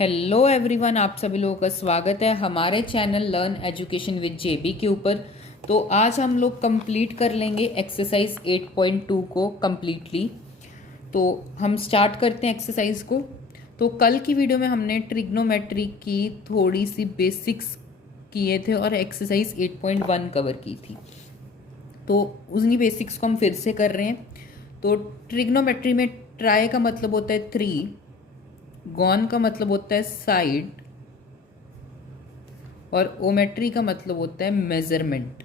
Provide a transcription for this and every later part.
Hello everyone, आप सभी लोगों का स्वागत है हमारे चैनल लर्न एजुकेशन विद जेबी के ऊपर। तो आज हम लोग कंप्लीट कर लेंगे एक्सरसाइज 8.2 को कम्प्लीटली। तो हम स्टार्ट करते हैं एक्सरसाइज को। तो कल की वीडियो में हमने ट्रिग्नोमेट्री की थोड़ी सी बेसिक्स किए थे और एक्सरसाइज 8.1 कवर की थी। तो उन्हीं बेसिक्स को हम फिर से कर रहे हैं। तो ट्रिग्नोमेट्री में ट्राई का मतलब होता है 3, गॉन का मतलब होता है साइड और ओमेट्री का मतलब होता है मेजरमेंट।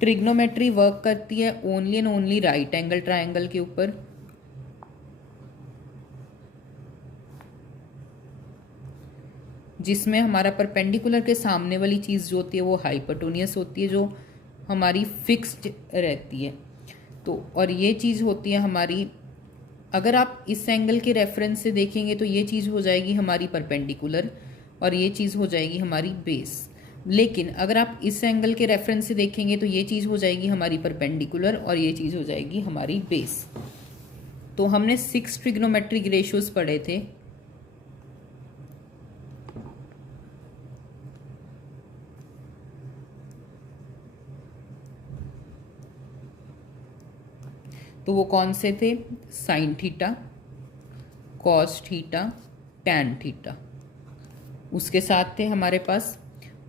ट्रिग्नोमेट्री वर्क करती है only and only right angle triangle के ऊपर। जिसमें हमारा परपेंडिकुलर के सामने वाली चीज़ जो होती है वो हाइपोटेन्यूस होती है, जो हमारी फिक्स्ड रहती है। तो और ये चीज़ होती है हमारी, अगर आप इस एंगल के रेफरेंस से देखेंगे तो ये चीज़ हो जाएगी हमारी परपेंडिकुलर और ये चीज़ हो जाएगी हमारी बेस। लेकिन अगर आप इस एंगल के रेफरेंस से देखेंगे तो ये चीज़ हो जाएगी हमारी परपेंडिकुलर और ये चीज़ हो जाएगी हमारी बेस। तो हमने 6 ट्रिग्नोमेट्रिक रेशियोज पढ़े थे। तो वो कौन से थे? Sign theta, cos theta, tan theta. उसके साथ थे हमारे पास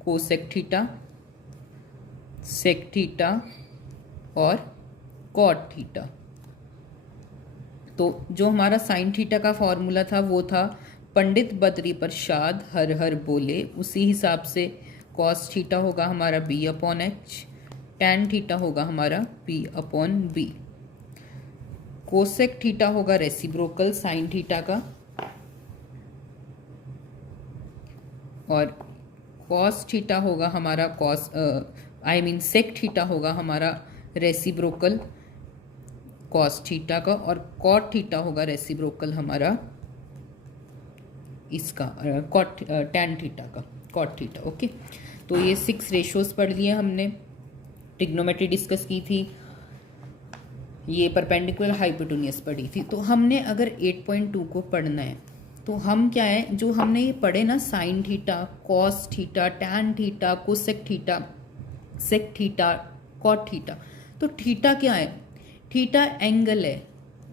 कोसेक थीटा, सेक थीटा और कॉट थीटा। तो जो हमारा साइन थीटा का फॉर्मूला था वो था पंडित बद्री प्रसाद हर हर बोले। उसी हिसाब से कॉस थीटा होगा हमारा B upon H, tan theta होगा हमारा P upon B. Cosec theta होगा रेसिप्रोकल साइन थीटा का और कॉस थीटा होगा हमारा सेक थीटा होगा हमारा रेसिप्रोकल कॉस थीटा का और कॉट थीटा होगा रेसिप्रोकल हमारा इसका टैन थीटा का, कॉट थीटा। ओके, तो ये 6 रेशियोज पढ़ लिए हमने। ट्रिग्नोमेट्री डिस्कस की थी, ये परपेंडिकुलर हाइपोटेन्यूस पढ़ी थी। तो हमने अगर 8.2 को पढ़ना है तो हम क्या है, जो हमने ये पढ़े ना, sine theta, cos theta, tan theta, cosec theta, sec theta, cot theta. तो थीटा क्या है? थीटा एंगल है।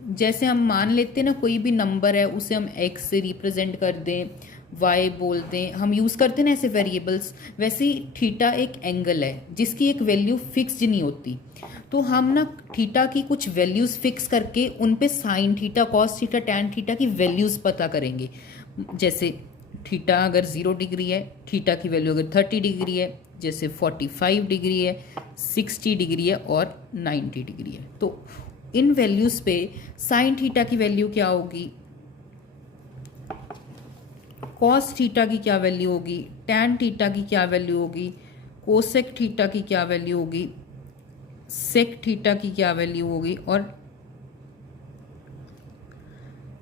जैसे हम मान लेते हैं ना, कोई भी नंबर है उसे हम एक्स से रिप्रेजेंट कर दें, वाई बोल दें, हम यूज़ करते हैं ना ऐसे वेरिएबल्स। वैसे ही थीटा एक एंगल है जिसकी एक वैल्यू फिक्स्ड नहीं होती। तो हम ना थीटा की कुछ वैल्यूज़ फिक्स करके उन पे sign theta, cos theta, tan theta की वैल्यूज़ पता करेंगे। जैसे थीटा अगर 0 डिग्री है, थीटा की वैल्यू अगर 30 डिग्री है, जैसे 45 डिग्री है, 60 डिग्री है और 90 डिग्री है। तो इन वैल्यूज़ पे साइन थीटा की वैल्यू क्या होगी, कॉस थीटा की क्या वैल्यू होगी, टैन थीटा की क्या वैल्यू होगी, कोसेक थीटा की क्या वैल्यू होगी, सेक थीटा की क्या वैल्यू होगी और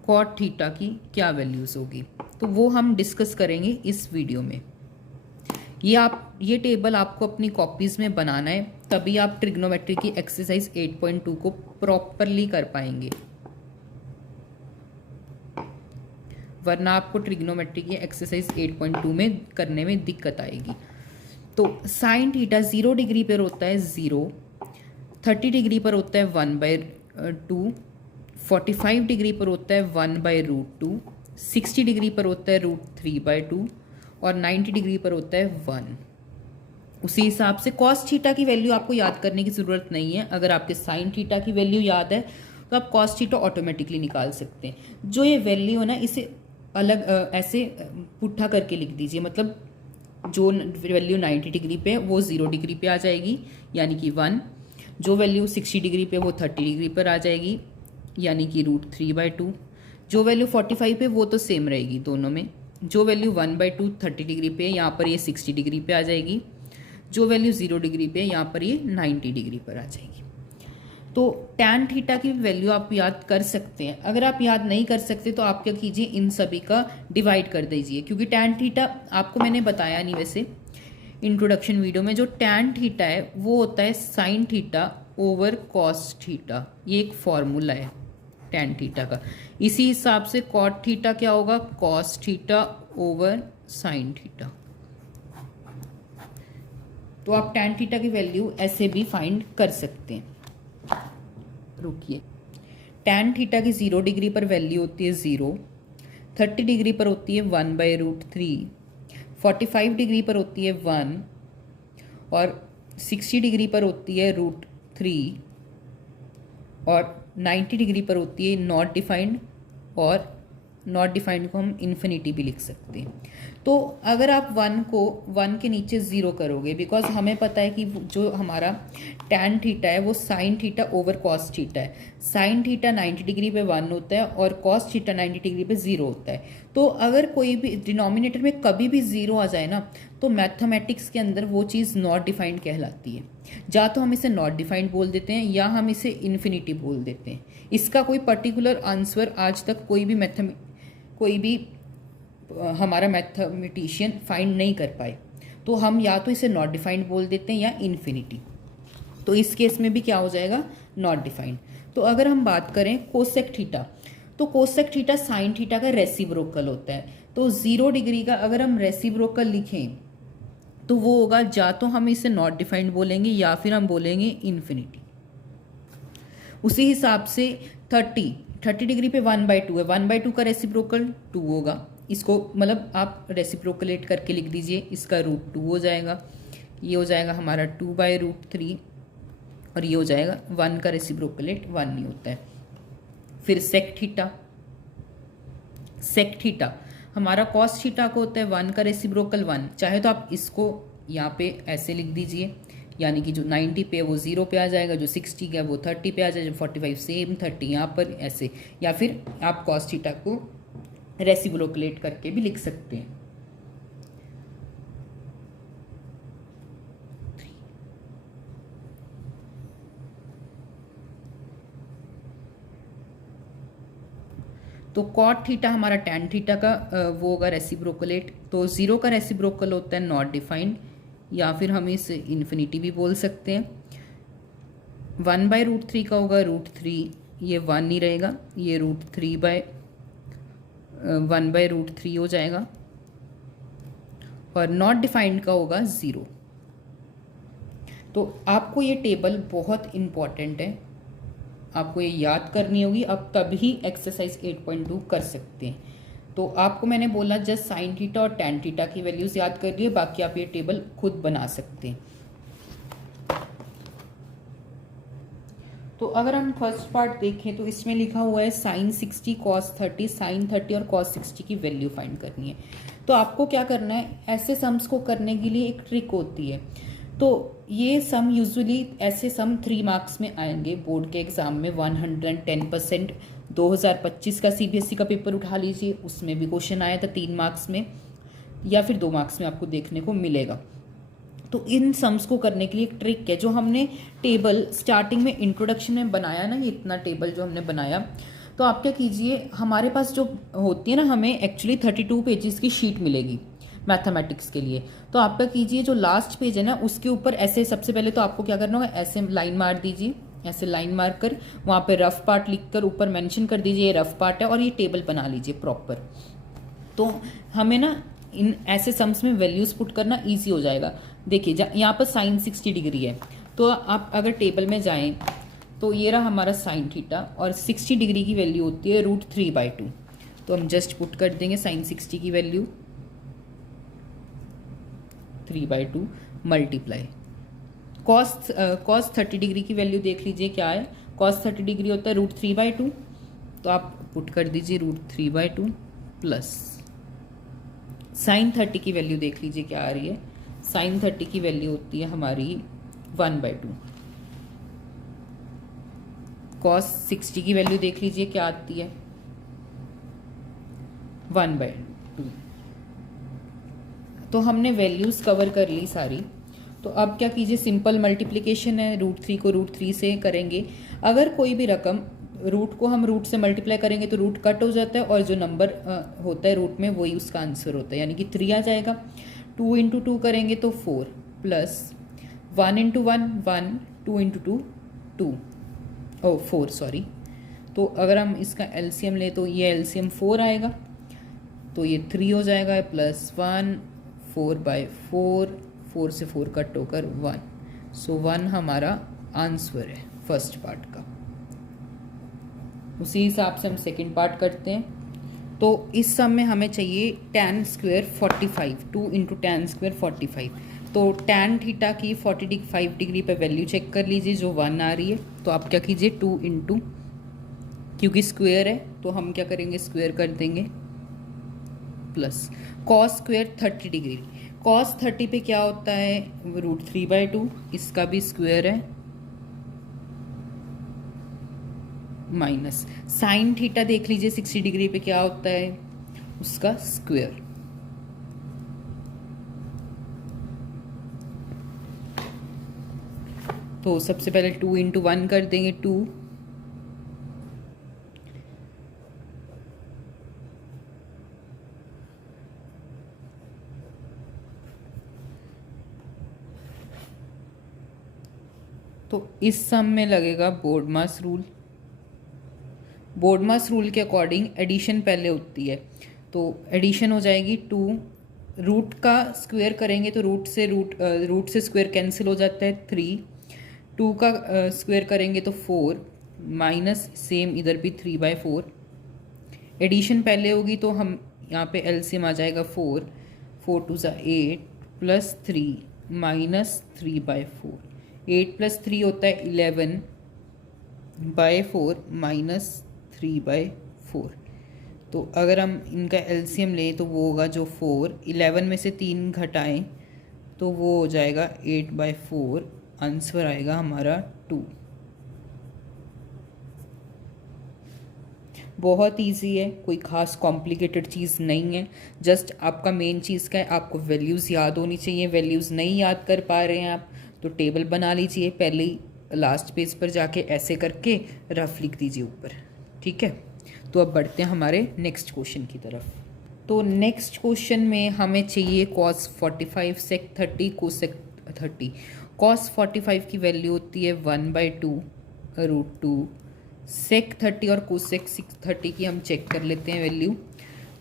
कॉट थीटा की क्या वैल्यूज होगी। तो वो हम डिस्कस करेंगे इस वीडियो में। ये टेबल आपको अपनी कॉपीज में बनाना है, तभी आप ट्रिग्नोमेट्री की एक्सरसाइज 8.2 को प्रॉपरली कर पाएंगे, वरना आपको ट्रिग्नोमेट्री की एक्सरसाइज 8.2 में करने में दिक्कत आएगी। तो साइन थीटा 0 डिग्री पर होता है 0, 30 डिग्री पर होता है 1/2, 45 डिग्री पर होता है 1/√2, 60 डिग्री पर होता है √3/2 और 90 डिग्री पर होता है 1। उसी हिसाब से कॉस थीटा की वैल्यू आपको याद करने की ज़रूरत नहीं है। अगर आपके साइन थीटा की वैल्यू याद है तो आप कॉस थीटा ऑटोमेटिकली निकाल सकते हैं। जो ये वैल्यू है ना, इसे अलग ऐसे पुट्ठा करके लिख दीजिए। मतलब जो वैल्यू 90 डिग्री पे वो 0 डिग्री पे आ जाएगी यानी कि 1। जो वैल्यू 60 डिग्री पे वो 30 डिग्री पर आ जाएगी यानी कि √3/2। जो वैल्यू 45 पे वो तो सेम रहेगी दोनों में। जो वैल्यू 1/2 30 डिग्री पे, यहाँ पर ये 60 डिग्री पे आ जाएगी। जो वैल्यू 0 डिग्री पे, यहाँ पर ये 90 डिग्री पर आ जाएगी। तो टैन थीटा की वैल्यू आप याद कर सकते हैं। अगर आप याद नहीं कर सकते तो आप क्या कीजिए, इन सभी का डिवाइड कर दीजिए, क्योंकि टैन थीटा आपको मैंने बताया नहीं वैसे इंट्रोडक्शन वीडियो में। जो टैन थीटा है वो होता है sine theta over cos theta. ये एक फॉर्मूला है। टेन थीटा का। इसी हिसाब से कॉट थीटा क्या होगा, cos theta over sine theta. तो आप टेन थीटा की वैल्यू ऐसे भी फाइंड कर सकते हैं। रुकिए, टेन थीटा की 0 डिग्री पर वैल्यू होती है 0, 30 डिग्री पर होती है 1/√3, 45 डिग्री पर होती है 1 और 60 डिग्री पर होती है √3 और 90 डिग्री पर होती है नॉट डिफाइंड, और नॉट डिफाइंड को हम इन्फिनिटी भी लिख सकते हैं। तो अगर आप 1 को 1 के नीचे 0 करोगे, बिकॉज हमें पता है कि जो हमारा टैन थीटा है वो sine theta over cos theta है। साइन थीटा 90 डिग्री पे 1 होता है और कॉस थीटा 90 डिग्री पे 0 होता है। तो अगर कोई भी डिनोमिनेटर में कभी भी 0 आ जाए ना, तो मैथमेटिक्स के अंदर वो चीज़ नॉट डिफाइंड कहलाती है। या तो हम इसे नॉट डिफाइंड बोल देते हैं या हम इसे इन्फिनिटी बोल देते हैं। इसका कोई पर्टिकुलर आंसर आज तक कोई भी हमारा मैथमेटिशियन फाइंड नहीं कर पाए। तो हम या तो इसे नॉट डिफाइंड बोल देते हैं या इन्फिनिटी। तो इस केस में भी क्या हो जाएगा, नॉट डिफाइंड। तो अगर हम बात करें कोसेक थीटा, तो कोसेक थीटा साइन थीटा का रेसिप्रोकल होता है। तो 0 डिग्री का अगर हम रेसिप्रोकल लिखें तो वो होगा, या तो हम इसे नॉट डिफाइंड बोलेंगे या फिर हम बोलेंगे इन्फिनिटी। उसी हिसाब से 30 डिग्री पे 1/2 है, 1/2 का रेसिप्रोकल 2 होगा। इसको मतलब आप रेसिप्रोकलेट करके लिख दीजिए, इसका √2 हो जाएगा। ये हो जाएगा हमारा 2/√3 और ये हो जाएगा 1 का रेसिप्रोकलेट 1 नहीं होता है। फिर सेक थीटा हमारा कॉस थीटा को होता है 1 का रेसिप्रोकल 1। चाहे तो आप इसको यहाँ पे ऐसे लिख दीजिए, यानी कि जो 90 पे वो 0 पे आ जाएगा, जो 60 का वो 30 पे आ जाएगा, जो 45 सेम 30 यहाँ पर ऐसे, या फिर आप कॉस थीटा को रेसिप्रोकलेट करके भी लिख सकते हैं। तो कॉट थीटा हमारा टैन थीटा का वो होगा रेसिप्रोकलेट। तो 0 का रेसिप्रोकल होता है नॉट डिफाइंड, या फिर हम इसे इन्फिनिटी भी बोल सकते हैं। 1/√3 का होगा √3, ये 1 नहीं रहेगा, ये √1/√3 हो जाएगा। और नॉट डिफाइंड का होगा 0। तो आपको ये टेबल बहुत इंपॉर्टेंट है, आपको ये याद करनी होगी, आप तभी एक्सरसाइज 8.2 कर सकते हैं। तो आपको मैंने बोला जस्ट साइन थीटा और टैन थीटा की वैल्यूज याद कर लिए, बाकी आप ये टेबल खुद बना सकते हैं। तो अगर हम फर्स्ट पार्ट देखें तो इसमें लिखा हुआ है साइन 60 कॉस 30, साइन 30 और कॉस 60 की वैल्यू फाइंड करनी है। तो आपको क्या करना है, ऐसे सम्स को करने के लिए एक ट्रिक होती है। तो ये सम यूजुअली ऐसे सम 3 मार्क्स में आएंगे बोर्ड के एग्जाम में। 110%। 2025 का सीबीएसई का पेपर उठा लीजिए, उसमें भी क्वेश्चन आया था 3 मार्क्स में, या फिर 2 मार्क्स में आपको देखने को मिलेगा। तो इन सम्स को करने के लिए एक ट्रिक है, जो हमने टेबल स्टार्टिंग में इंट्रोडक्शन में बनाया ना, ये इतना टेबल जो हमने बनाया, तो आप क्या कीजिए, हमारे पास जो होती है ना, हमें एक्चुअली 32 पेजेस की शीट मिलेगी मैथमेटिक्स के लिए। तो आप क्या कीजिए, जो लास्ट पेज है ना उसके ऊपर ऐसे सबसे पहले तो आपको क्या करना होगा, ऐसे लाइन मार दीजिए, ऐसे लाइन मार कर वहाँ पे रफ पार्ट लिखकर ऊपर मेंशन कर दीजिए ये रफ पार्ट है, और ये टेबल बना लीजिए प्रॉपर। तो हमें ना इन ऐसे सम्स में वैल्यूज पुट करना ईजी हो जाएगा। देखिए यहाँ पर साइन 60 डिग्री है, तो आप अगर टेबल में जाएं तो ये रहा हमारा साइन थीटा, और 60 डिग्री की वैल्यू होती है √3/2। तो हम जस्ट पुट कर देंगे साइन 60 की वैल्यू 3/2 मल्टीप्लाई कॉस 30 डिग्री की वैल्यू देख लीजिए क्या है। कॉस 30 डिग्री होता है √3/2, तो आप पुट कर दीजिए √3/2 प्लस साइन 30 की वैल्यू देख लीजिए क्या आ रही है। साइन 30 की वैल्यू होती है हमारी 1/2। कॉस 60 की वैल्यू देख लीजिए क्या आती है 1/2। तो हमने वैल्यूज कवर कर ली सारी। तो अब क्या कीजिए, सिंपल मल्टीप्लिकेशन है, √3 को √3 से करेंगे। अगर कोई भी रकम रूट को हम रूट से मल्टीप्लाई करेंगे तो रूट कट हो जाता है, और जो नंबर होता है रूट में वही उसका आंसर होता है, यानी कि 3 आ जाएगा। 2 × 2 करेंगे तो 4 प्लस 1 × 1 1, 2 × 2 2, 4 सॉरी। तो अगर हम इसका एलसीएम ले तो ये एलसीएम 4 आएगा, तो ये 3 हो जाएगा, +1, 4/4, 4 से 4 कट होकर 1। सो 1 हमारा आंसर है फर्स्ट पार्ट का। उसी हिसाब से हम सेकंड पार्ट करते हैं। तो इस सम में हमें चाहिए tan square 45, 2 into tan square 45। तो tan थीटा की 45 डिग्री पर वैल्यू चेक कर लीजिए जो 1 आ रही है। तो आप क्या कीजिए 2 इंटू, क्योंकि स्क्वायर है तो हम क्या करेंगे स्क्वायर कर देंगे, plus cos square 30 degree. cos 30 पे क्या होता है √3/2, इसका भी स्क्वायर है, माइनस साइन थीटा देख लीजिए 60 डिग्री पे क्या होता है उसका स्क्वायर। तो सबसे पहले 2 इंटू 1 कर देंगे 2, तो इस सम में लगेगा बोर्डमास रूल। बोर्डमास रूल के अकॉर्डिंग एडिशन पहले होती है, तो एडिशन हो जाएगी 2, रूट का स्क्वायर करेंगे तो रूट से स्क्वायर कैंसिल हो जाता है 3, 2 का स्क्वायर करेंगे तो 4, माइनस सेम इधर भी 3/4। एडिशन पहले होगी तो हम यहाँ पे एलसीएम आ जाएगा 4, 4 2 ज़ा 8 +3 -3/4, 8 + 3 होता है 11/4 -3/4। तो अगर हम इनका एलसीएम लें तो वो होगा जो 4, 11 में से 3 घटाएं तो वो हो जाएगा 8/4, आंसर आएगा हमारा 2। बहुत इजी है, कोई खास कॉम्प्लिकेटेड चीज़ नहीं है। जस्ट आपका मेन चीज़ क्या है, आपको वैल्यूज़ याद होनी चाहिए। वैल्यूज़ नहीं याद कर पा रहे हैं आप तो टेबल बना लीजिए, पहले ही लास्ट पेज पर जाके ऐसे करके रफ लिख दीजिए ऊपर, ठीक है। तो अब बढ़ते हैं हमारे नेक्स्ट क्वेश्चन की तरफ। तो नेक्स्ट क्वेश्चन में हमें चाहिए cos 45 sec 30 cosec 30। cos 45 की वैल्यू होती है 1/2 √2 sec 30, और cosec 30 की हम चेक कर लेते हैं वैल्यू।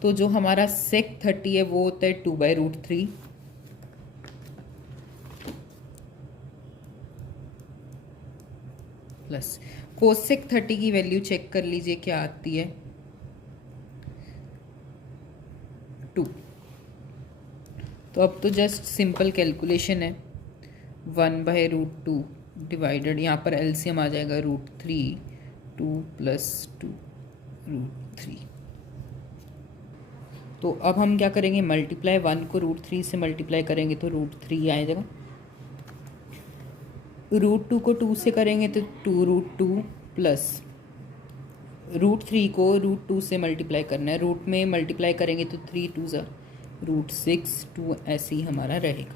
तो जो हमारा sec 30 है वो होता है 2/√3, प्लस cosec 30 की वैल्यू चेक कर लीजिए क्या आती है 2। तो अब तो जस्ट सिंपल कैलकुलेशन है, 1/√2 डिवाइडेड, यहाँ पर एलसीएम आ जाएगा √3, 2 + 2 √3। तो अब हम क्या करेंगे मल्टीप्लाई, 1 को √3 से मल्टीप्लाई करेंगे तो √3 आ जाएगा, √2 को 2 से करेंगे तो 2√2 प्लस √3 को √2 से मल्टीप्लाई करना है, रूट में मल्टीप्लाई करेंगे तो 3 2 ज़ा √6, 2 ऐसे ही हमारा रहेगा।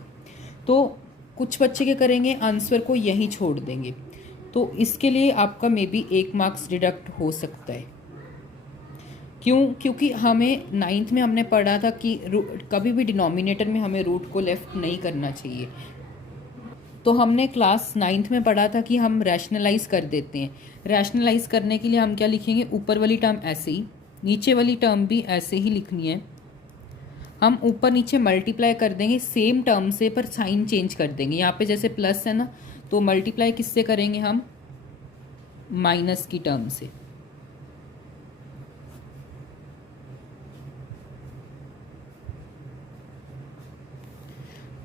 तो कुछ बच्चे क्या करेंगे आंसर को यहीं छोड़ देंगे, तो इसके लिए आपका मे बी 1 मार्क्स डिडक्ट हो सकता है। क्योंकि हमें 9th में हमने पढ़ा था कि कभी भी डिनोमिनेटर में हमें रूट को लेफ्ट नहीं करना चाहिए। तो हमने क्लास 9th में पढ़ा था कि हम रैशनलाइज कर देते हैं। रैशनलाइज करने के लिए हम क्या लिखेंगे, ऊपर वाली टर्म ऐसे ही, नीचे वाली टर्म भी ऐसे ही लिखनी है। हम ऊपर नीचे मल्टीप्लाई कर देंगे सेम टर्म से, पर साइन चेंज कर देंगे। यहाँ पे जैसे प्लस है ना, तो मल्टीप्लाई किससे करेंगे हम, माइनस की टर्म से।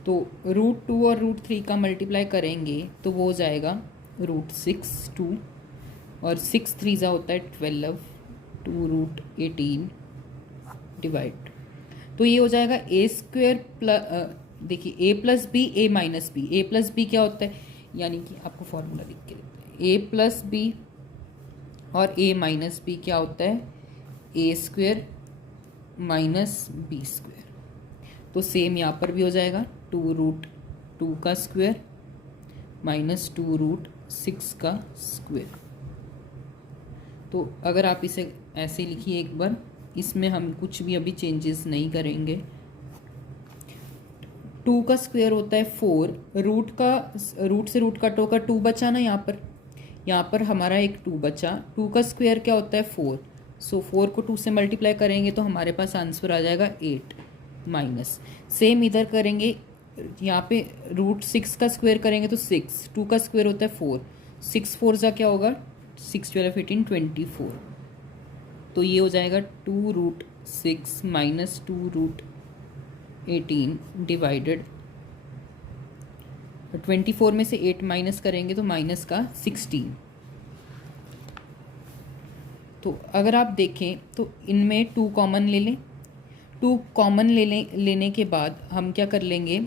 तो √2 और √3 का मल्टीप्लाई करेंगे तो वो हो जाएगा √6 2, और 6 3 ज़ा होता है 12, 2√18 डिवाइड, तो ये हो जाएगा a², देखिए a + b a - b, a + b क्या होता है, यानी कि आपको फॉर्मूला लिख के देते हैं, a + b और a - b क्या होता है, a² - b²। तो सेम यहाँ पर भी हो जाएगा 2√2 का स्क्वायर -2√6 का स्क्वायर। तो अगर आप इसे ऐसे लिखिए एक बार, इसमें हम कुछ भी अभी चेंजेस नहीं करेंगे। 2 का स्क्वायर होता है 4, रूट से रूट कट होकर 2 बचा ना, यहाँ यहाँ पर हमारा एक 2 बचा, 2 का स्क्वायर क्या होता है 4, सो 4 को 2 से मल्टीप्लाई करेंगे तो हमारे पास आंसर आ जाएगा 8 माइनस। सेम इधर करेंगे, यहाँ पे √6 का स्क्वायर करेंगे तो 6, 2 का स्क्वायर होता है 4, 6 4 जा क्या होगा 6 12 18 24, तो ये हो जाएगा 2√6 माइनस 2√18 डिवाइडेड 24 में से 8 माइनस करेंगे तो माइनस का 16। तो अगर आप देखें तो इनमें 2 कॉमन ले लें, 2 कॉमन लेने के बाद हम क्या कर लेंगे,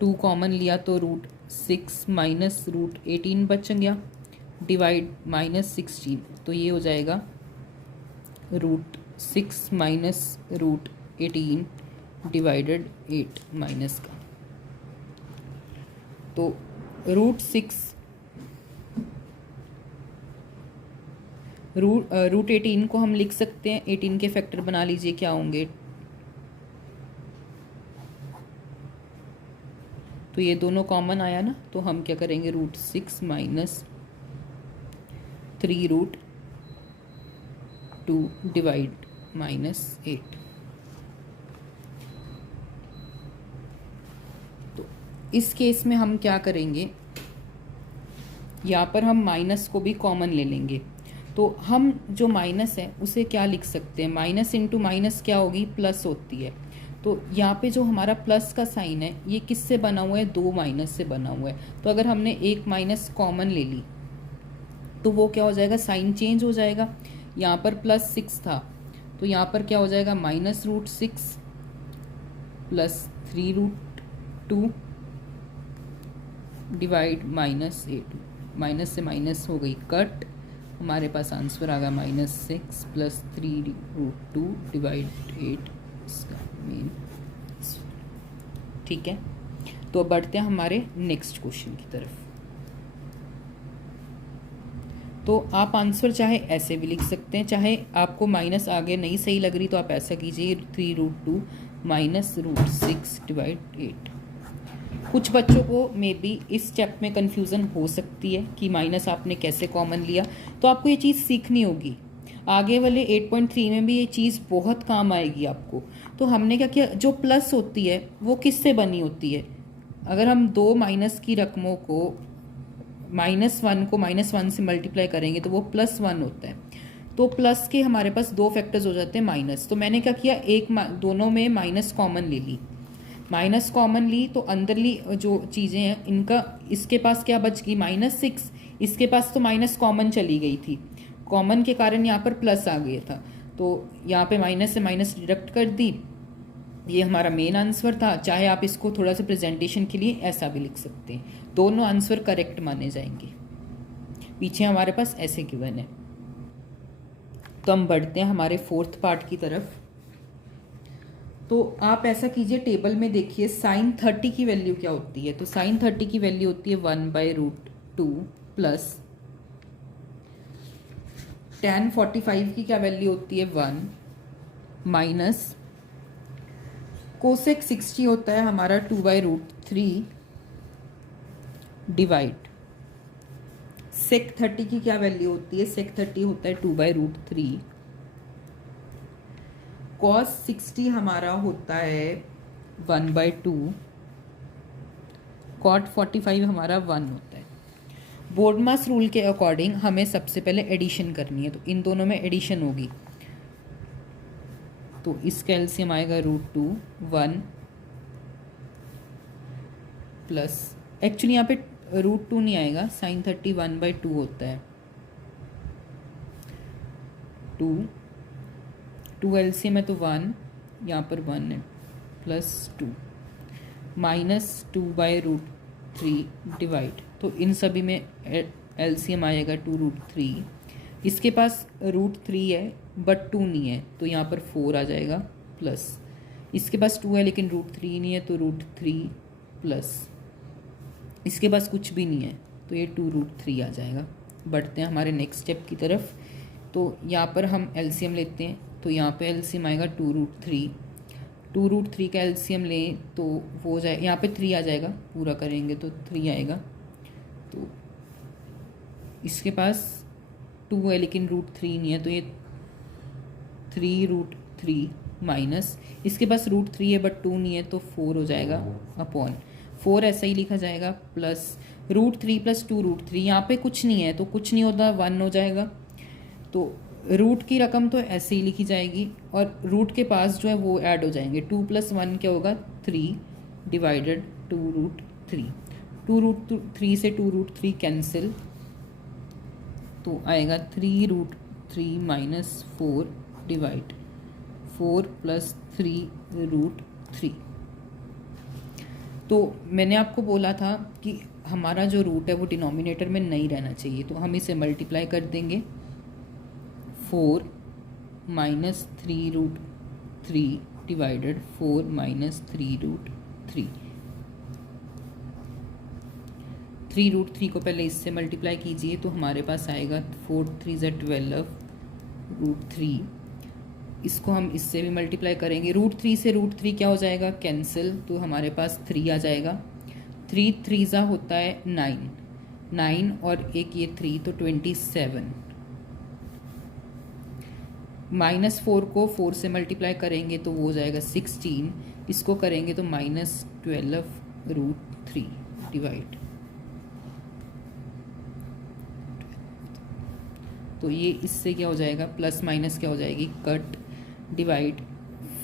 2 कॉमन लिया तो √6 माइनस √18 बच गया डिवाइड माइनस 16, तो ये हो जाएगा √6 माइनस √18 डिवाइडेड 8 माइनस का, तो √18 को हम लिख सकते हैं, 18 के फैक्टर बना लीजिए क्या होंगे, तो ये दोनों कॉमन आया ना, तो हम क्या करेंगे √6 माइनस 3√2 डिवाइड माइनस 8। तो इस केस में हम क्या करेंगे, यहाँ पर हम माइनस को भी कॉमन ले लेंगे, तो हम जो माइनस है उसे क्या लिख सकते हैं, माइनस इंटू माइनस क्या होगी प्लस होती है, तो यहाँ पे जो हमारा प्लस का साइन है ये किससे बना हुआ है, 2 माइनस से बना हुआ है, तो अगर हमने एक माइनस कॉमन ले ली तो वो क्या हो जाएगा, साइन चेंज हो जाएगा, यहाँ पर +6 था तो यहाँ पर क्या हो जाएगा minus √6 plus 3√2 divide minus 8, minus से माइनस हो गई कट, हमारे पास आंसर आ गया -6 प्लस 3√2 डिवाइड 8 इसका मेन। ठीक है, तो अब बढ़ते हैं हमारे नेक्स्ट क्वेश्चन की तरफ। तो आप आंसर चाहे ऐसे भी लिख सकते हैं, चाहे आपको माइनस आगे नहीं सही लग रही तो आप ऐसा कीजिए 3√2 माइनस √6 डिवाइड 8। कुछ बच्चों को मे बी इस स्टेप में कन्फ्यूज़न हो सकती है कि माइनस आपने कैसे कॉमन लिया, तो आपको ये चीज़ सीखनी होगी, आगे वाले 8.3 में भी ये चीज़ बहुत काम आएगी आपको। तो हमने क्या किया, जो प्लस होती है वो किससे बनी होती है, अगर हम 2 माइनस की रकमों को -1 को -1 से मल्टीप्लाई करेंगे तो वो +1 होता है, तो प्लस के हमारे पास 2 फैक्टर्स हो जाते हैं माइनस, तो मैंने क्या किया, दोनों में माइनस कॉमन ले ली, माइनस कॉमन ली तो अंदरली जो चीज़ें हैं इनका, इसके पास क्या बच गई -6, इसके पास तो माइनस कॉमन चली गई थी, कॉमन के कारण यहाँ पर प्लस आ गया था, तो यहाँ पे माइनस से माइनस डिडक्ट कर दी, ये हमारा मेन आंसर था। चाहे आप इसको थोड़ा सा प्रेजेंटेशन के लिए ऐसा भी लिख सकते हैं, दोनों आंसर करेक्ट माने जाएंगे, पीछे हमारे पास ऐसे गिवन है। तो हम बढ़ते हैं हमारे 4th पार्ट की तरफ। तो आप ऐसा कीजिए, टेबल में देखिए sin 30 की वैल्यू क्या होती है, तो sin 30 की वैल्यू होती है 1/√2 प्लस tan 45 की क्या वैल्यू होती है 1 माइनस कोसेक 60 होता है हमारा 2/√3 डिवाइड सेक 30 की क्या वैल्यू होती है, सेक 30 होता है 2/√3, cos 60 हमारा होता है 1/2, cot 45 हमारा 1 होता है। बोर्डमास रूल के अकॉर्डिंग हमें सबसे पहले एडिशन करनी है, तो इन दोनों में एडिशन होगी, तो इसका एलसीएम आएगा √2 1 प्लस, एक्चुअली यहाँ पे √2 नहीं आएगा, sin 30 1/2 होता है, 2 एलसीएम है तो 1, यहाँ पर 1 है प्लस 2 माइनस 2/√3 डिवाइड, तो इन सभी में एलसीएम आएगा 2√3, इसके पास √3 है बट 2 नहीं है तो यहाँ पर 4 आ जाएगा प्लस, इसके पास 2 है लेकिन √3 नहीं है तो √3 प्लस, इसके पास कुछ भी नहीं है तो ये 2√3 आ जाएगा। बढ़ते हैं हमारे नेक्स्ट स्टेप की तरफ। तो यहाँ पर हम एलसीएम लेते हैं, तो यहाँ पे एलसीएम आएगा 2√3 का एलसीएम लें तो वो हो जाए, यहाँ पे 3 आ जाएगा, पूरा करेंगे तो 3 आएगा, तो इसके पास 2 है लेकिन √3 नहीं है, तो ये 3√3 माइनस, इसके पास √3 है बट 2 नहीं है, तो 4 हो जाएगा अपॉन 4, ऐसा ही लिखा जाएगा, प्लस √3 प्लस 2√3, यहाँ पे कुछ नहीं है तो कुछ नहीं होता, 1 हो जाएगा। तो रूट की रकम तो ऐसे ही लिखी जाएगी और रूट के पास जो है वो ऐड हो जाएंगे। 2 + 1 क्या होगा 3 डिवाइडेड 2√3, 2√3 से 2√3 कैंसिल, तो आएगा 3√3 माइनस 4 डिवाइड 4 + 3√3। तो मैंने आपको बोला था कि हमारा जो रूट है वो डिनोमिनेटर में नहीं रहना चाहिए, तो हम इसे मल्टीप्लाई कर देंगे। 4 माइनस 3√3 डिवाइडेड 4 माइनस 3√3, 3√3 को पहले इससे मल्टीप्लाई कीजिए तो हमारे पास आएगा 4 3 = 12√3। इसको हम इससे भी मल्टीप्लाई करेंगे, √3 से √3 क्या हो जाएगा कैंसिल, तो हमारे पास 3 आ जाएगा। 3 3 होता है 9 और एक ये 3 तो 27। -4 को 4 से मल्टीप्लाई करेंगे तो वो हो जाएगा 16, इसको करेंगे तो -12√3 डिवाइड, तो ये इससे क्या हो जाएगा प्लस माइनस क्या हो जाएगी कट, डिवाइड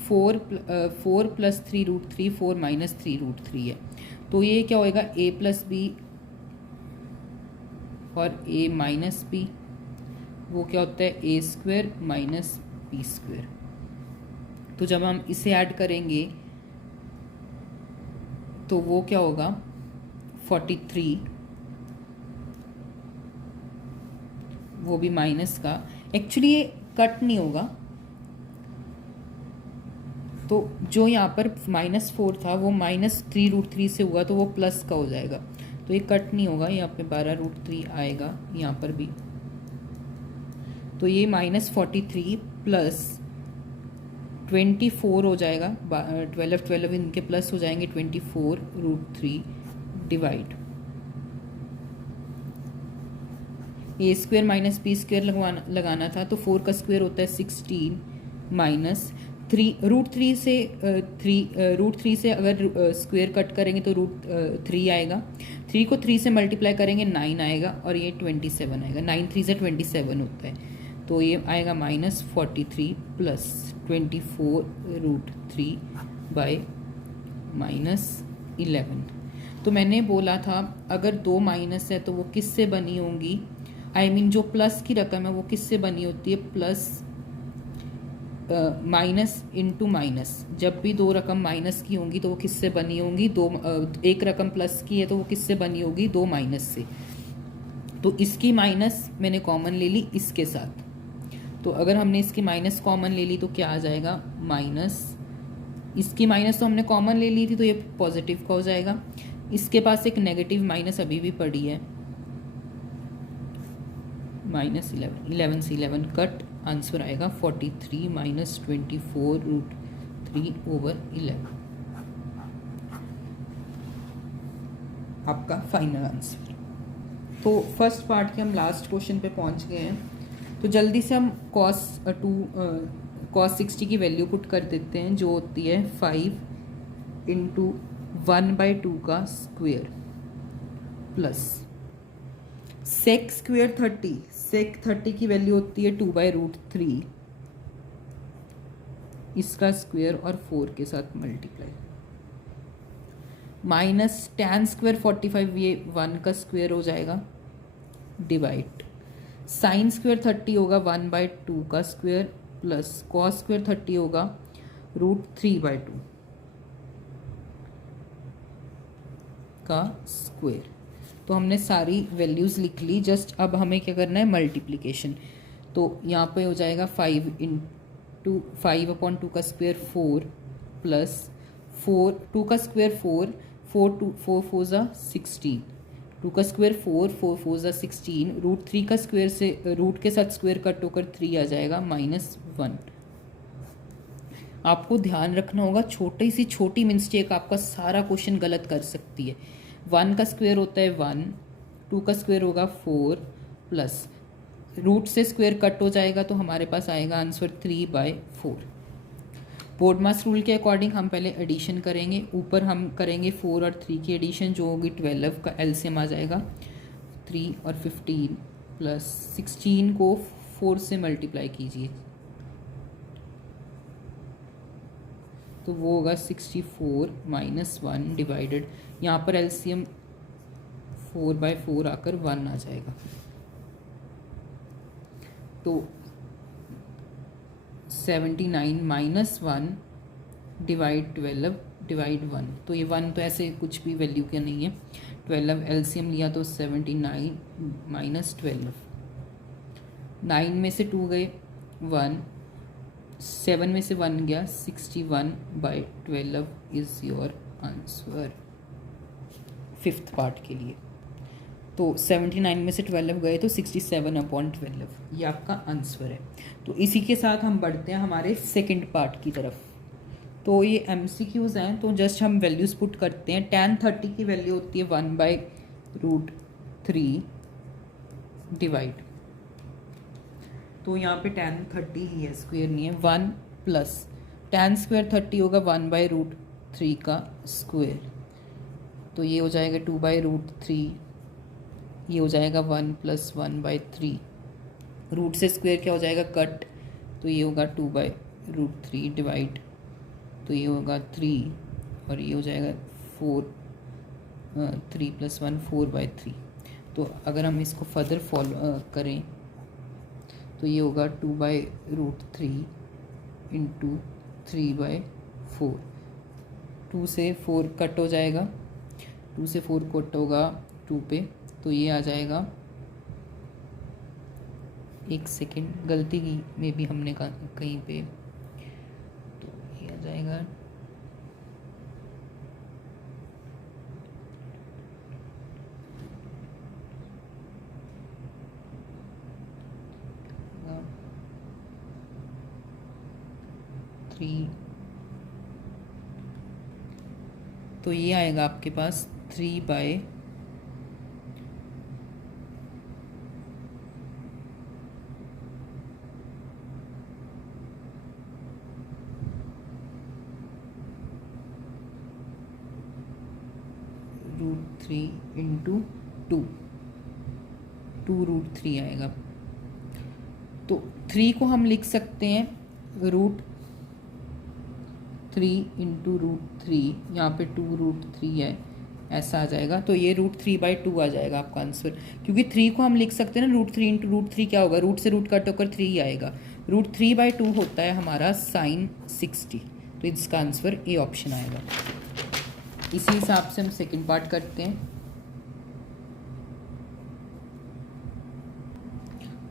4 + 3√3 4 माइनस 3√3 है, तो ये क्या होएगा a + b और a माइनस b, वो क्या होता है a² माइनस b²। तो जब हम इसे ऐड करेंगे तो वो क्या होगा 43, वो भी माइनस का, एक्चुअली ये कट नहीं होगा, तो जो यहाँ पर -4 था वो -3√3 से हुआ तो वो प्लस का हो जाएगा, तो ये कट नहीं होगा, यहाँ पे 12√3 आएगा यहाँ पर भी, तो ये -43 प्लस 24 हो जाएगा, 12 इनके प्लस हो जाएंगे 24√3 डिवाइड a² माइनस b² लगाना था, तो 4 का स्क्वायर होता है 16 माइनस 3√3 से √3 से अगर स्क्वायर कट करेंगे तो √3 आएगा, 3 को 3 से मल्टीप्लाई करेंगे 9 आएगा और ये 27 आएगा, 9 3 से 27 होता है, तो ये आएगा -43 प्लस 24√3 बाय -11। तो मैंने बोला था अगर 2 माइनस है तो वो किससे बनी होंगी, जो प्लस की रकम है वो किससे बनी होती है, प्लस माइनस इंटू माइनस, जब भी 2 रकम माइनस की होंगी तो वो किससे बनी होंगी, एक रकम प्लस की है तो वो किससे बनी होगी 2 माइनस से, तो इसकी माइनस मैंने कॉमन ले ली इसके साथ, तो अगर हमने इसकी माइनस कॉमन ले ली तो क्या आ जाएगा माइनस, इसकी माइनस तो हमने कॉमन ले ली थी तो ये पॉजिटिव का हो जाएगा, इसके पास एक नेगेटिव माइनस अभी भी पड़ी है, -11 से 11 कट, आंसर आएगा 43 माइनस 24√3/11, आपका फाइनल आंसर। तो फर्स्ट पार्ट के हम लास्ट क्वेश्चन पे पहुंच गए हैं, तो जल्दी से हम cos 60 की वैल्यू पुट कर देते हैं, जो होती है 5 × 1/2 का स्क्वेयर प्लस sec² 30, sec 30 की वैल्यू होती है 2/√3, इसका स्क्वेयर और 4 के साथ मल्टीप्लाई, माइनस tan² 45, ये 1 का स्क्वेयर हो जाएगा, डिवाइड sin² 30 होगा 1/2 का स्क्वेयर प्लस cos² 30 होगा √3/2 का स्क्वेयर। तो हमने सारी वैल्यूज़ लिख ली, जस्ट अब हमें क्या करना है मल्टीप्लिकेशन, तो यहाँ पे हो जाएगा 5 × 5/2 का स्क्वेयर 4 प्लस 2 का स्क्वेयर 4 4 4 16, 2 का स्क्वेयर 4 4 16, √3 का स्क्वेयर से रूट के साथ स्क्वेयर कट होकर 3 आ जाएगा -1। आपको ध्यान रखना होगा, छोटी मिस्टेक आपका सारा क्वेश्चन गलत कर सकती है। 1 का स्क्वेयर होता है 1, 2 का स्क्वेयर होगा 4, प्लस रूट से स्क्वायर कट हो जाएगा तो हमारे पास आएगा आंसर 3/4। बोर्ड मास रूल के अकॉर्डिंग हम पहले एडिशन करेंगे, ऊपर हम करेंगे 4 और 3 की एडिशन जो होगी 12 का एलसीएम आ जाएगा 3 और 15 प्लस 16 को 4 से मल्टीप्लाई कीजिए तो वो होगा 64 माइनस 1 डिवाइडेड, यहाँ पर एलसीएम 4/4 आकर 1 आ जाएगा। तो 79 माइनस 1 डिवाइड 12 डिवाइड 1, तो ये 1 तो ऐसे कुछ भी वैल्यू का नहीं है। 12 एलसीएम लिया तो 79 माइनस 12, 9 में से 2 गए 1, 7 में से 1 गया 61/12 is your answer fifth part के लिए। तो 79 में से 12 गए तो 67/12 ये आपका आंसर है। तो इसी के साथ हम बढ़ते हैं हमारे सेकंड पार्ट की तरफ। तो ये MCQs हैं, तो जस्ट हम वैल्यूज़ पुट करते हैं। tan 30 की वैल्यू होती है 1/√3 डिवाइड, तो यहाँ पे tan 30 ही है, स्क्वायर नहीं है। 1 प्लस tan स्क्वायर 30 होगा 1/√3 का स्क्वायर, तो ये हो जाएगा 2/√3, ये हो जाएगा 1 + 1/3, रूट से स्क्वायर क्या हो जाएगा कट, तो ये होगा 2/√3 डिवाइड, तो ये होगा 3 और ये हो जाएगा 4, 3 + 1 4/3। तो अगर हम इसको फर्दर फॉलो करें तो ये होगा 2/√3 इंटू 3/4, 2 से 4 कट हो जाएगा, 2 से 4 कट होगा 2 पे, तो ये आ जाएगा, एक सेकेंड गलती की में भी हमने कहीं पे, तो ये आ जाएगा तो ये आएगा आपके पास 3/, √3 इंटू 2√3 आएगा। तो 3 को हम लिख सकते हैं √3 इंटू √3, यहाँ पे 2√3 है, ऐसा आ जाएगा। तो ये √3/2 आ जाएगा आपका आंसर, क्योंकि 3 को हम लिख सकते हैं ना, √3 इंटू √3 क्या होगा, रूट से रूट कट होकर 3 ही आएगा। √3/2 होता है हमारा sin 60, तो इसका आंसर ए ऑप्शन आएगा। इसी हिसाब से हम सेकंड पार्ट करते हैं।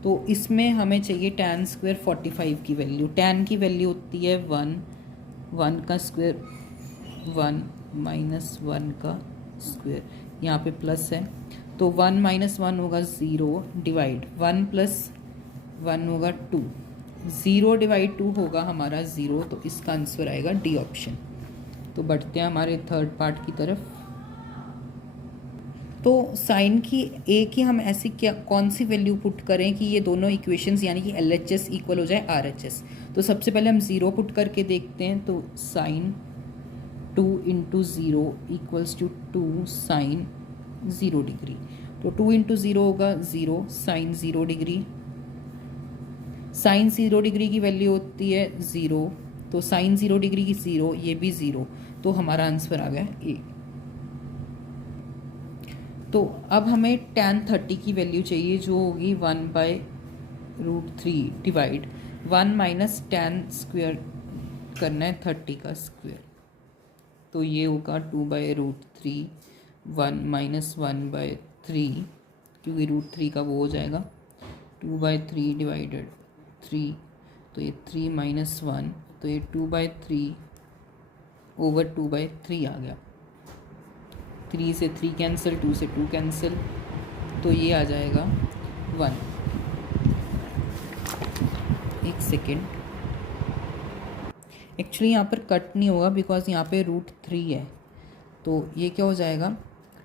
तो इसमें हमें चाहिए tan स्क्वायर 45 की वैल्यू। tan की वैल्यू होती है 1 का स्क्वायर 1 माइनस 1 का स्क्वायर, यहाँ पे प्लस है, तो 1 - 1 होगा 0 डिवाइड 1 + 1 होगा 2, 0 डिवाइड 2 होगा हमारा 0, तो इसका आंसर आएगा डी ऑप्शन। तो बढ़ते हैं हमारे थर्ड पार्ट की तरफ। तो साइन की ए की हम ऐसी क्या कौन सी वैल्यू पुट करें कि ये दोनों इक्वेशंस यानी कि LHS इक्वल हो जाए RHS। तो सबसे पहले हम 0 पुट करके देखते हैं। तो साइन 2 × 0 = 2 साइन 0 डिग्री, तो 2 × 0 होगा 0 साइन 0 डिग्री। साइन 0 डिग्री की वैल्यू होती है 0, तो साइन 0 डिग्री की 0, ये भी 0, तो हमारा आंसर आ गया ए। तो अब हमें tan 30 की वैल्यू चाहिए जो होगी 1/√3 डिवाइड 1 माइनस tan स्क्वायर करना है 30 का स्क्वायर, तो ये होगा 2/√3 1 माइनस 1/3, क्योंकि √3 का वो हो जाएगा 2/3 डिवाइडेड 3, तो ये 3 - 1, तो ये 2/3 ओवर 2/3 आ गया। 3 से 3 कैंसिल, 2 से 2 कैंसिल, तो ये आ जाएगा 1। एक सेकेंड, एक्चुअली यहाँ पर कट नहीं होगा बिकॉज यहाँ पे √3 है, तो ये क्या हो जाएगा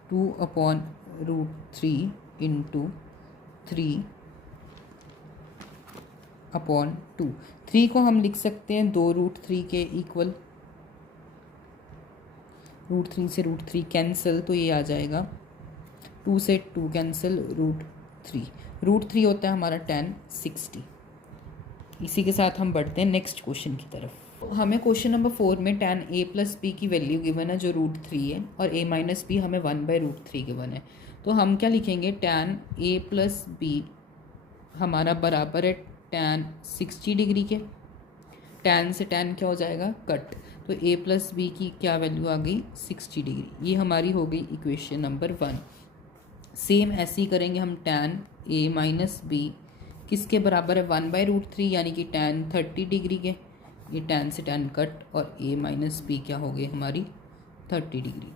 2/√3 इंटू 3/2। 3 को हम लिख सकते हैं 2√3 के इक्वल। √3 से √3 कैंसिल, तो ये आ जाएगा 2 से 2 कैंसिल, √3। √3 होता है हमारा 10/60। इसी के साथ हम बढ़ते हैं नेक्स्ट क्वेश्चन की तरफ। हमें क्वेश्चन नंबर 4 में tan a + b की वैल्यू गिवन है जो √3 है, और a - b हमें 1/√3 गिवन है। तो हम क्या लिखेंगे, tan a + b हमारा बराबर है tan 60 डिग्री के। tan से tan क्या हो जाएगा, कट। तो a + b की क्या वैल्यू आ गई, 60 डिग्री। ये हमारी हो गई इक्वेशन नंबर 1। सेम ऐसे ही करेंगे हम, tan a - b किसके बराबर है, 1/√3, यानी कि tan 30 डिग्री के। ये tan से tan कट, और a - b क्या हो गई हमारी 30 डिग्री।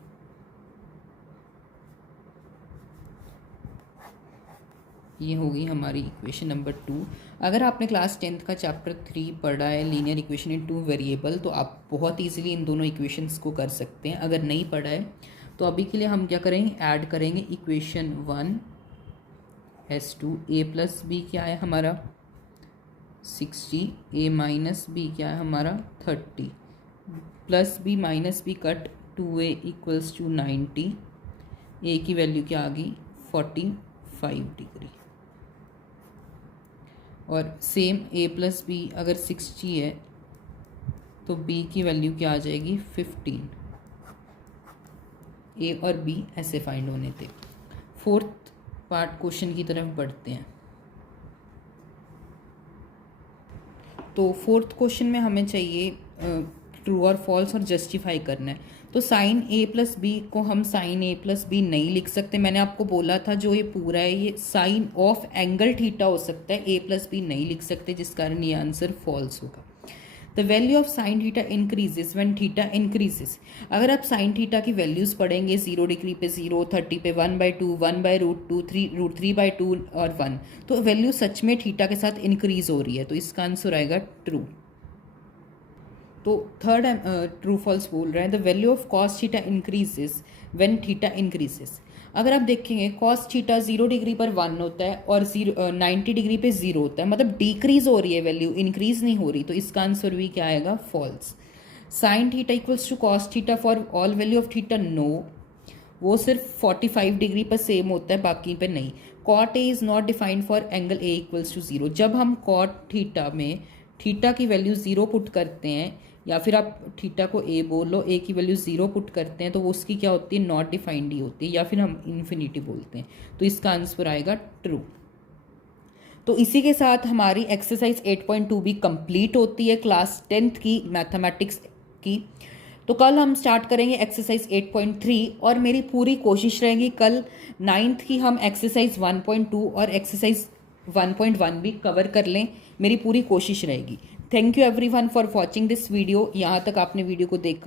ये होगी हमारी इक्वेशन नंबर 2। अगर आपने क्लास 10th का चैप्टर 3 पढ़ा है, लीनियर इक्वेशन इन 2 वेरिएबल, तो आप बहुत इजीली इन दोनों इक्वेशंस को कर सकते हैं। अगर नहीं पढ़ा है तो अभी के लिए हम क्या करेंगे, ऐड करेंगे इक्वेशन 1 S2। a + b क्या है हमारा 60, a - b क्या है हमारा 30, plus b - b cut, 2a = 90। a की वैल्यू क्या आ गई, 45 डिग्री। और सेम a + b अगर 60 है तो b की वैल्यू क्या आ जाएगी, 15। a और b ऐसे फाइंड होने थे। 4th पार्ट क्वेश्चन की तरफ बढ़ते हैं। तो 4th क्वेश्चन में हमें चाहिए ट्रू और फॉल्स और जस्टिफाई करना है। तो साइन a + b को हम साइन a + b नहीं लिख सकते। मैंने आपको बोला था जो ये पूरा है ये साइन ऑफ एंगल थीटा हो सकता है, a + b नहीं लिख सकते, जिस कारण ये आंसर फॉल्स होगा। The value of sine theta increases when theta increases. अगर आप साइन थीटा की वैल्यूज़ पढ़ेंगे 0 डिग्री पे 0, 30 पे 1/2, 1/√2, √3/2 और 1, तो वैल्यू सच में थीटा के साथ इंक्रीज हो रही है, तो इसका आंसर आएगा ट्रू। तो थर्ड ट्रू फॉल्स बोल रहे हैं, the value of cos theta increases when theta increases. अगर आप देखेंगे कॉस थीटा 0 डिग्री पर 1 होता है और 90 डिग्री पे 0 होता है, मतलब डिक्रीज हो रही है वैल्यू, इंक्रीज नहीं हो रही, तो इसका आंसर भी क्या आएगा, false. Sine theta equals to cos theta for all value of theta, no, वो सिर्फ 45 डिग्री पर सेम होता है, बाकी पे नहीं। Cot A is not defined for angle A equals to 0। जब हम कॉट थीटा में थीटा की वैल्यू 0 पुट करते हैं, या फिर आप थीटा को ए बोल लो, ए की वैल्यू 0 पुट करते हैं, तो वो उसकी क्या होती है, नॉट डिफाइंड ही होती है, या फिर हम इन्फिनिटी बोलते हैं, तो इसका आंसर आएगा ट्रू। तो इसी के साथ हमारी एक्सरसाइज 8.2 भी कंप्लीट होती है क्लास 10th की मैथमेटिक्स की। तो कल हम स्टार्ट करेंगे एक्सरसाइज 8.3, और मेरी पूरी कोशिश रहेगी कल 9th की हम एक्सरसाइज 1.2 और एक्सरसाइज 1.1 भी कवर कर लें, मेरी पूरी कोशिश रहेगी। Thank you everyone for watching this video. यहाँ तक आपने वीडियो को देखा।